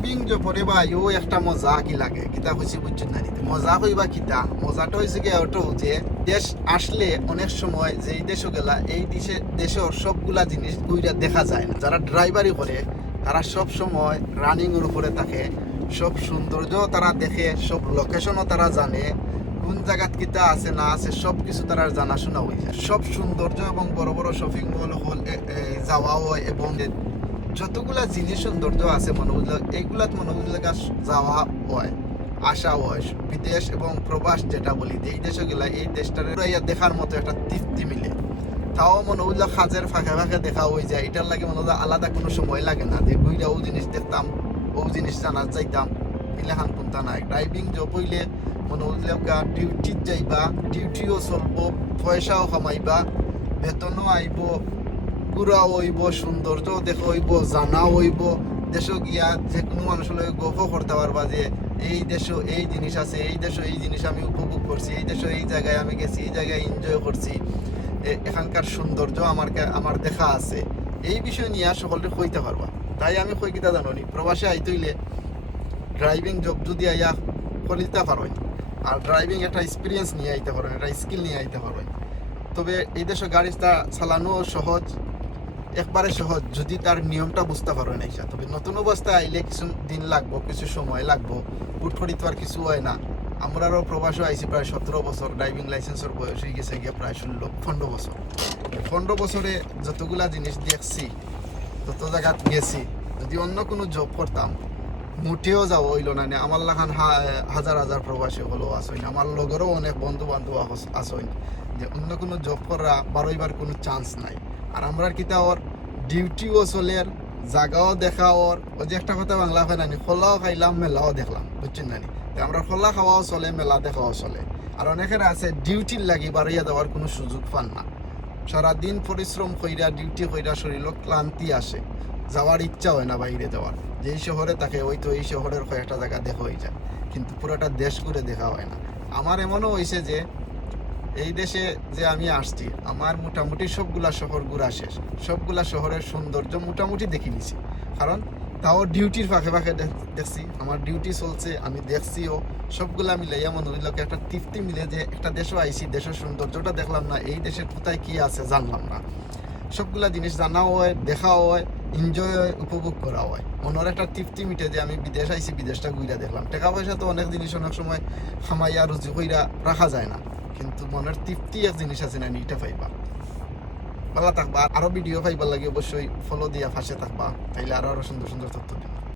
Driving যে পরে ভাই ও একটা মজা কি লাগে কিতা খুশি বুঝছেন না নিতে মজা হইবা কিতা মজাটা হয়েছে কি ওটাও যে দেশ আসলে অনেক সময় যে এই দেশও গেলা এই দেশের সবগুলা জিনিস ঘুরে দেখা যায় না। যারা ড্রাইভারি করে তারা সব সময় রানিং এর উপরে থাকে, সব সৌন্দর্য তারা দেখে, সব লোকেশনও তারা জানে, কোন জায়গাত কিতা আছে না আছে সব কিছু তারা জানাশোনা হয়ে যায়। সব সৌন্দর্য এবং বড় বড় শপিং মল হল যাওয়া হয় এবং যতগুলা জিনিস সৌন্দর্য আছে মনোবুঝলা এইগুলাত মনোবুঝলা যাওয়া হয়, আসা হয়। বিদেশ এবং প্রবাস যেটা বলি এই দেশে গেলে এই দেশটার দেখার মতো একটা তৃপ্তি মিলে। তাও মনোবুঝলা কাজের ফাঁকে ফাঁকে দেখা হয়ে যায়। এটার লাগে মনে আলাদা কোনো সময় লাগে না যে ঘুরে ও জিনিস দেখতাম ও জিনিস জানা যাইতাম ইলেখান কোনটা নাই। ড্রাইভিং জব হইলে মনোবুঝলা ডিউটিত যাইবা, ডিউটিও চলবো, পয়সাও কামাইবা, বেতনও আইব, ঘুরা হইব, সৌন্দর্য দেখা হইব, জানা হইব। দেশও গিয়া যে কোনো মানুষের লগে গল্প করতে পারবা যে এই দেশও এই জিনিস আছে, এই দেশও এই জিনিস আমি উপভোগ করছি, এই দেশও এই জায়গায় আমি গেছি, এই জায়গায় এনজয় করছি, এখানকার সৌন্দর্য আমার দেখা আছে। এই বিষয় নিয়ে সকলকে কইতে পারবা। তাই আমি কই কিতা জানি প্রবাসে আইতইলে ড্রাইভিং জব যদি আইয়া করিতে পারেন আর ড্রাইভিং একটা এক্সপিরিয়েন্স নিয়ে আইতে পারেন, একটা স্কিল নিয়ে আইতে পারেন, তবে এই দেশে গাড়িটা চালানো সহজ, একবারে সহজ যদি তার নিয়মটা বুঝতে পারো না। তবে নতুন অবস্থায় আইলে কিছু দিন লাগবো, কিছু সময় লাগবো, হুট করে তো আর কিছু হয় না। আমরাও প্রবাসও আইছি প্রায় 17 বছর, ড্রাইভিং লাইসেন্সের বয়স হয়ে গেছে গিয়ে প্রায় 15 বছর। 15 বছরে যতগুলা জিনিস দেখছি, তত জায়গাত গেছি। যদি অন্য কোনো জব করতাম মুঠেও যাওয়া হইল না। আমার লাখান হাজার হাজার প্রবাসী হলো আসইন, আমার লগেরও অনেক বন্ধু বান্ধব আসইন যে অন্য কোনো জব করা বারোইবার কোনো চান্স নাই। আর আমরা কিতা ওর ডিউটিও চলে, জায়গাও দেখা ওর ও যে একটা কথা বাংলা হয় নানি খোলাও খাইলাম মেলাও দেখলাম, বুঝছেন নানি। আমরা খোলা খাওয়াও চলে, মেলা দেখাও চলে। আর অনেকের আছে ডিউটির লাগি বাড়িয়া দেওয়ার কোনো সুযোগ পান না। সারাদিন পরিশ্রম কইরা ডিউটি কইরা শরীরও ক্লান্তি আসে, যাওয়ার ইচ্ছা হয় না বাইরে যাওয়ার। যেই শহরে থাকে ওই তো এই শহরের কয়েকটা জায়গা দেখা হয়ে যায়, কিন্তু পুরোটা দেশ ঘুরে দেখা হয় না। আমার এমনও হয়েছে যে এই দেশে যে আমি আসছি আমার মোটামুটি সবগুলা শহর ঘুরা শেষ, সবগুলা শহরের সৌন্দর্য মোটামুটি দেখে নিছি। কারণ তাও ডিউটির ফাঁকে ফাঁকে দেখছি, আমার ডিউটি চলছে, আমি দেখছিও। সবগুলা মিলে এমন হইল একটা তৃপ্তি মিলে যে একটা দেশও আইছি, দেশের সৌন্দর্যটা দেখলাম না, এই দেশের কোথায় কি আছে জানলাম না। সবগুলা জিনিস জানাও হয়, দেখাও হয়, এনজয় হয়, উপভোগ করা হয়। মনের একটা তৃপ্তি মিটে যে আমি বিদেশ আইছি, বিদেশটা ঘুরা দেখলাম। টাকা পয়সা তো অনেক জিনিস অনেক সময় খামাইয়া রুজি কইরা রাখা যায় না, কিন্তু মনের তৃপ্তি এক জিনিস আছে না, এটা পাইবা। ভালো থাকবা। আরো ভিডিও পাইবার লাগে অবশ্যই ফলো দিয়া পাশে থাকবা, তাইলে আরো সুন্দর সুন্দর তথ্য দিই।